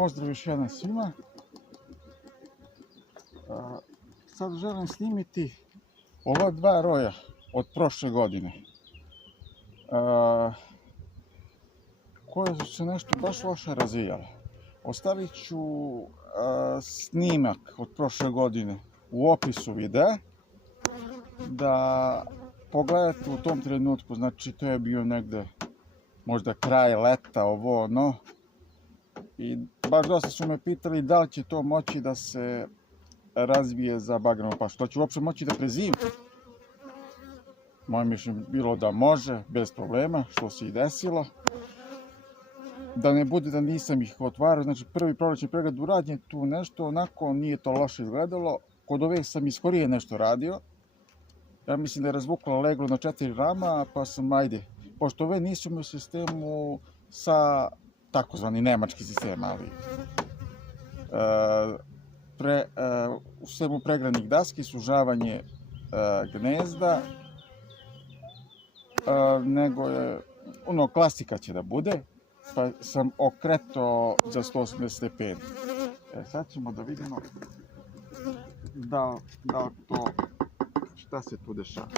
Pozdrav još jedan svima. Sad želim snimiti ova dva roja od prošle godine, koje su se nešto baš loše razvijale. Ostavit ću snimak od prošle godine u opisu videa da pogledate u tom trenutku. Znači to je bio negde možda kraj leta, ovo ono. I baš dosta su me pitali da li će to moći da se razvije za bagremu pašu. To će uopće moći da prezivi. Moje mišljenje bilo da može, bez problema, što se i desilo. Da ne bude da nisam ih otvarao, znači prvi prolećni pregled urađen, tu nešto onako nije to loše izgledalo. Kod ove sam iz Korije nešto radio. Ja mislim da je razvuklo leglo na 4 rama, pa sam ajde. Pošto ove nisu u sistemu sa takozvani nemački sistem, ali u sistemu pregranih daski, sužavanje gnezda, nego je, ono, klasika će da bude, pa sam okretao za 180 stepeni. Sad ćemo da vidimo da to, šta se tu dešava.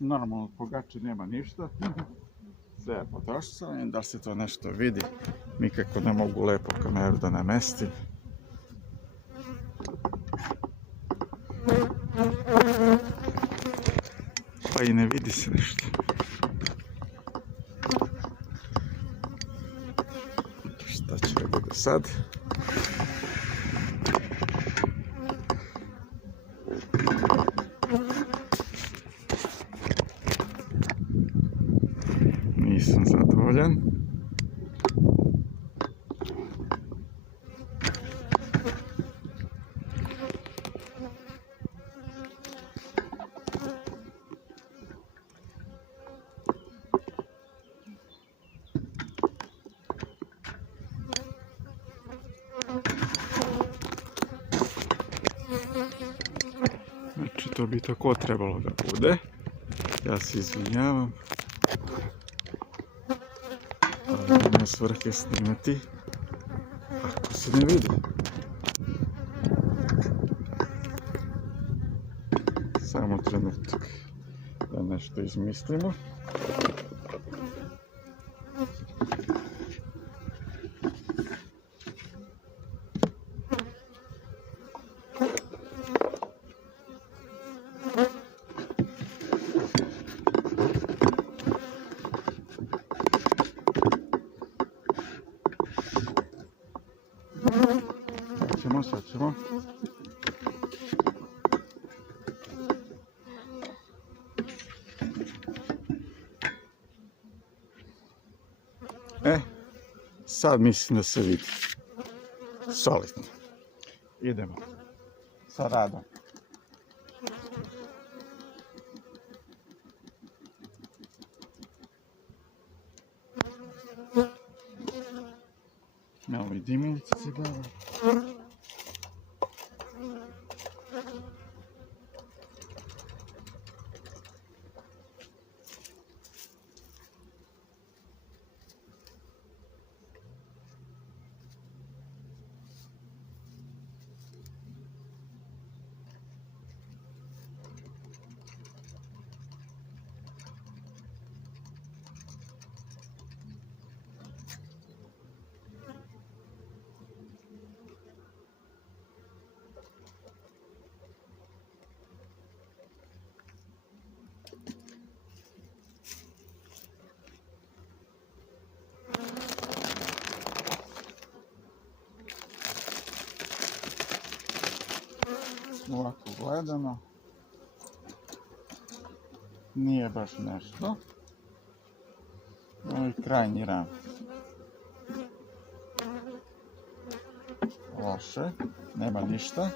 Normalno, pogače nema ništa, sve je potrošeno, da li se to nešto vidi, nikako ne mogu lepo kameru da namestim. Pa i ne vidi se nešto. Šta će da bude sad? Nisam zadovoljan. Znači to bi tako trebalo da bude. Ja se izvinjavam. Nema svrhe snimati ako se ne vidi. Samo trenutak da nešto izmislimo. Sad ćemo. Sad mislim da se vidi. Solidno. Idemo sa radom. Malo i dimilice se gleda. Ovako gledano, nije baš nešto. Ovo je krajnji ram. loše, nema ništa.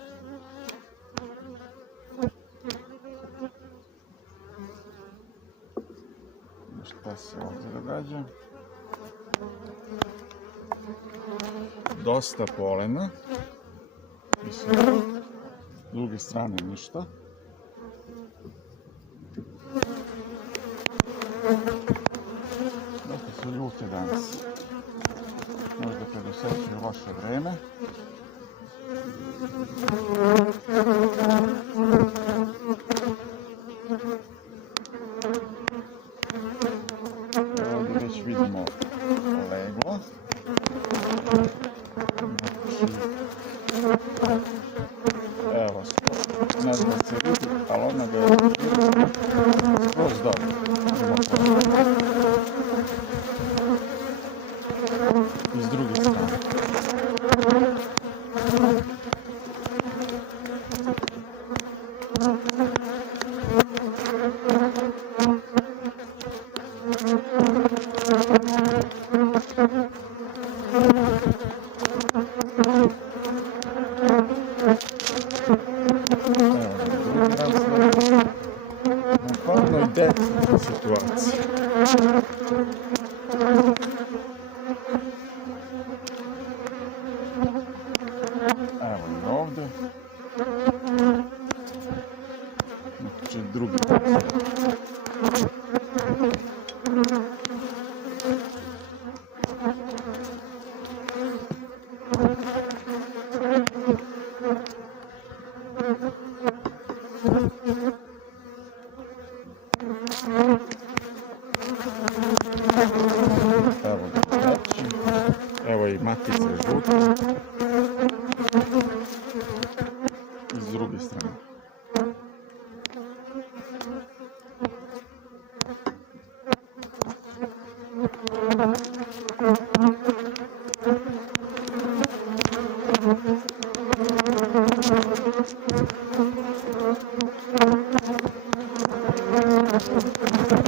Šta se ovdje događa? Dosta polena. S druge strane ništa. Dosta su ljute danas. Možda predosećuju loše vreme. Ovdje već vidimo leglo. Evo, ne znam da se vidi, ali ona ga je skroz dobro. I s druge strane. Bukvalno identična situacija. Evo i ovdje. Znači drugi put. Evo ga treći. Evo i matica žuta. I s druge strane.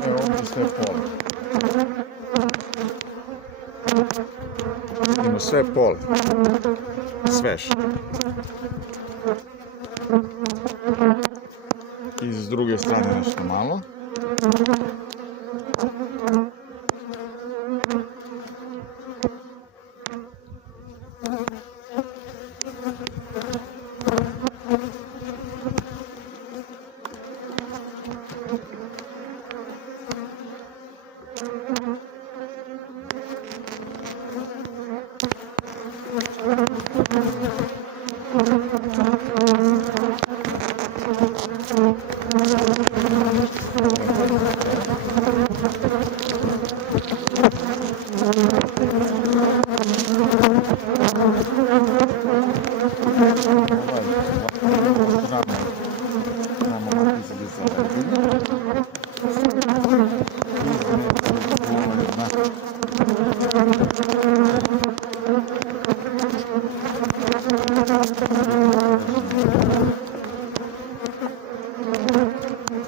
Evo ovdje sve pole. Vidimo sve pole. Svež. I s druge strane nešto malo.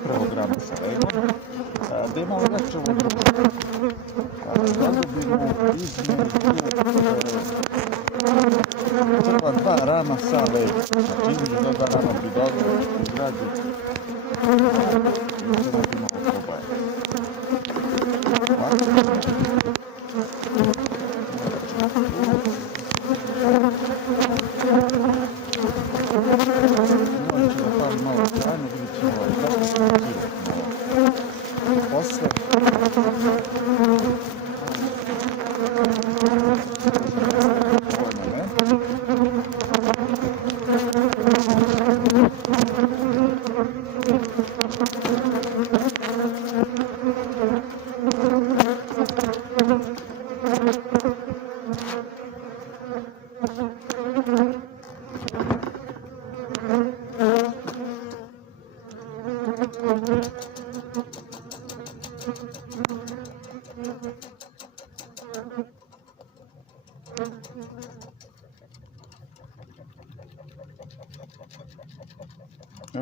Program sa legom, da imamo veće ovo drugo. Da dobimo između prva dva rama sa legom. Znači između ta dva rama bi dobro izgradi i to bi imamo problema. Posle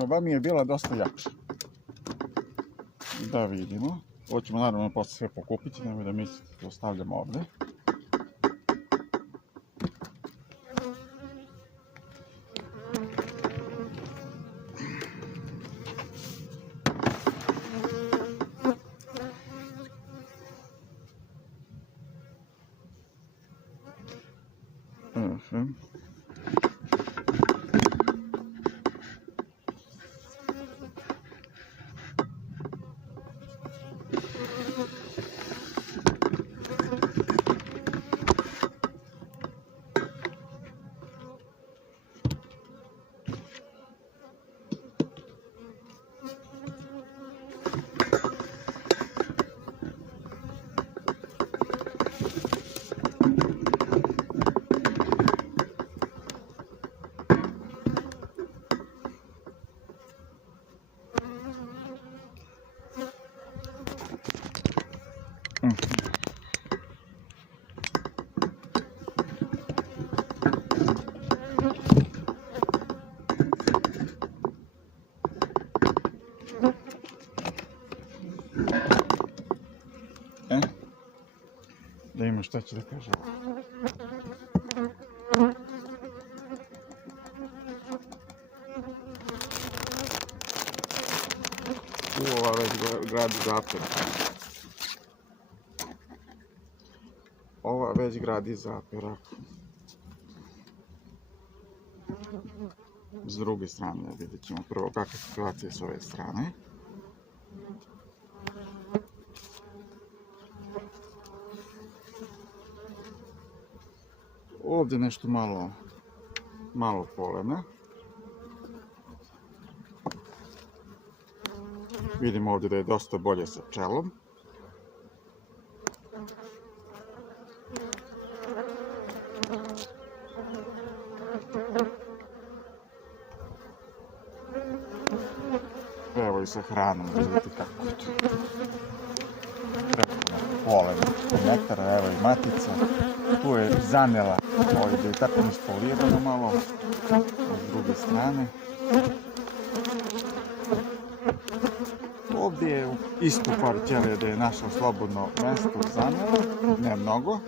ova mi je bila dosta jača. Da vidimo. Ovo ćemo naravno posle sve pokupiti, nemoj da mislite da ostavljamo ovdje. Aha. Da ima šta će da kaže. Ova već gradi zaperak. Ova već gradi zaperak. S druge strane vidjet ćemo prvo kakva situacija s ove strane. Ovdje nešto malo polena. Vidimo ovdje da je dosta bolje sa pčelom. Evo i sa hranom, vidite kako je to. Pola metara, evo i matica. Tu je zanela, ovdje je tako ispolirano malo, s druge strane. Ovdje je isto par ćelija da je našao slobodno mjesto zanela, ne mnogo.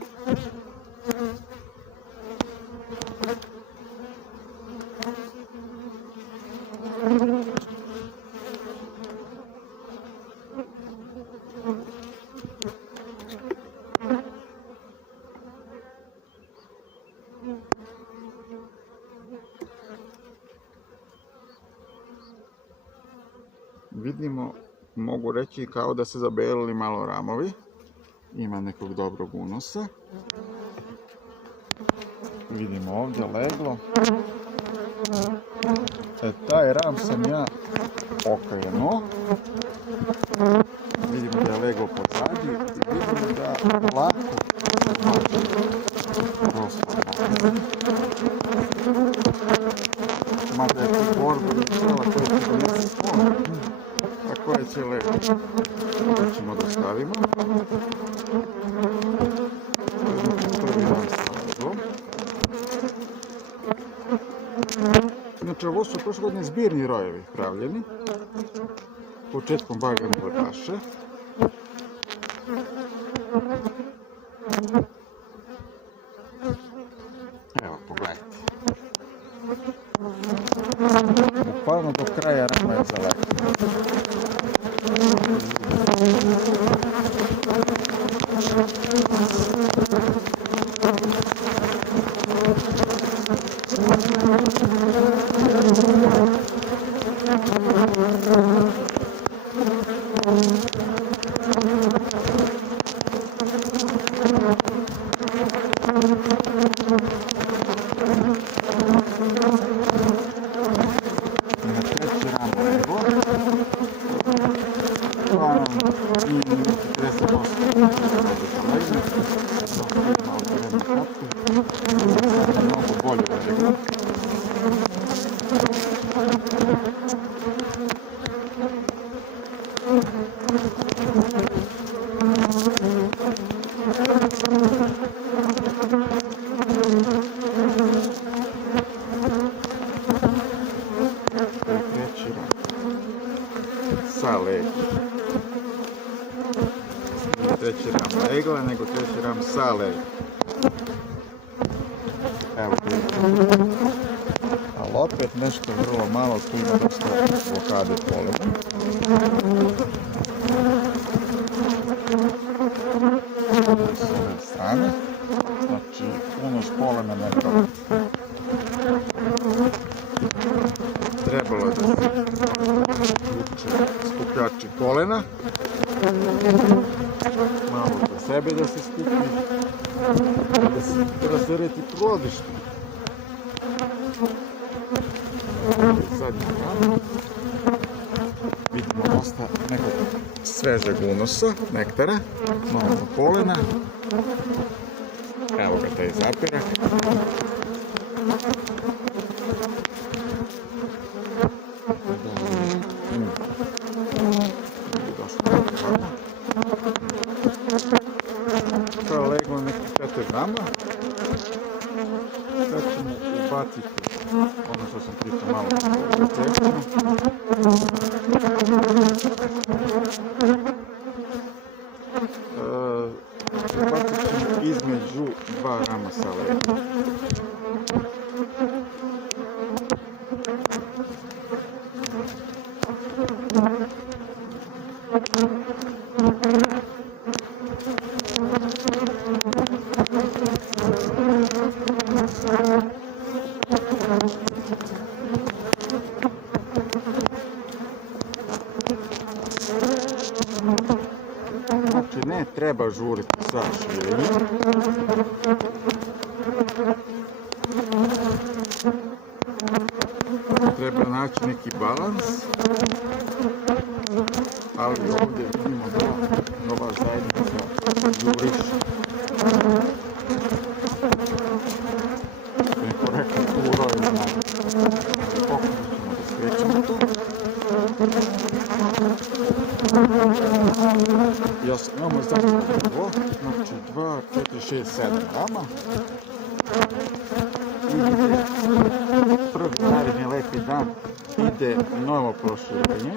Vidimo, mogu reći kao da se zabelili malo ramovi. Ima nekog dobrog unosa. Vidimo ovdje leglo. Taj ram sam ja okrenuo. Vidimo da je leglo pozadnji i vidimo da lako mada je tu borba i pčela koja će donesi spona, a koja će leglo. Ovo ćemo da stavimo. Prvi ram stavimo. Inače, ovo su prošle godine zbirni rojevi pravljeni. Početkom bagane letaše. Evo, pogledajte. Bukvalno do kraja rama je zaletno. Treći ram legla, nego treći ram sa legla. Evo vidite. Ali opet nešto vrlo malo, tu ima dosta blokade polena. S ove strane. Znači, unos polena nekako. Trebalo je da se uče skupljači polena. Malo za sebe da se skupi. Da se razvereti prodište. Zadnji dan. Vidimo dosta nekog svežeg unosa, nektara, malo polena. Evo ga taj zapirak. Sada leglo nekih 4 grama. Sad ćemo ubaciti ono što sam pričao malo o cešćima. Ubacit ćemo između 2 grama saleta. Znači ne treba žuriti sa širenjem. Treba naći neki balans. Ali ovdje vidimo da ova zajednica žuriše. Neko rekao tu urojimo. Pokušat ćemo da skrećemo to. Ja sam imamo zapravo ovo, znači 2, 4, 6, 7 grama. Prvi naredni lepi dan ide novo proširenje.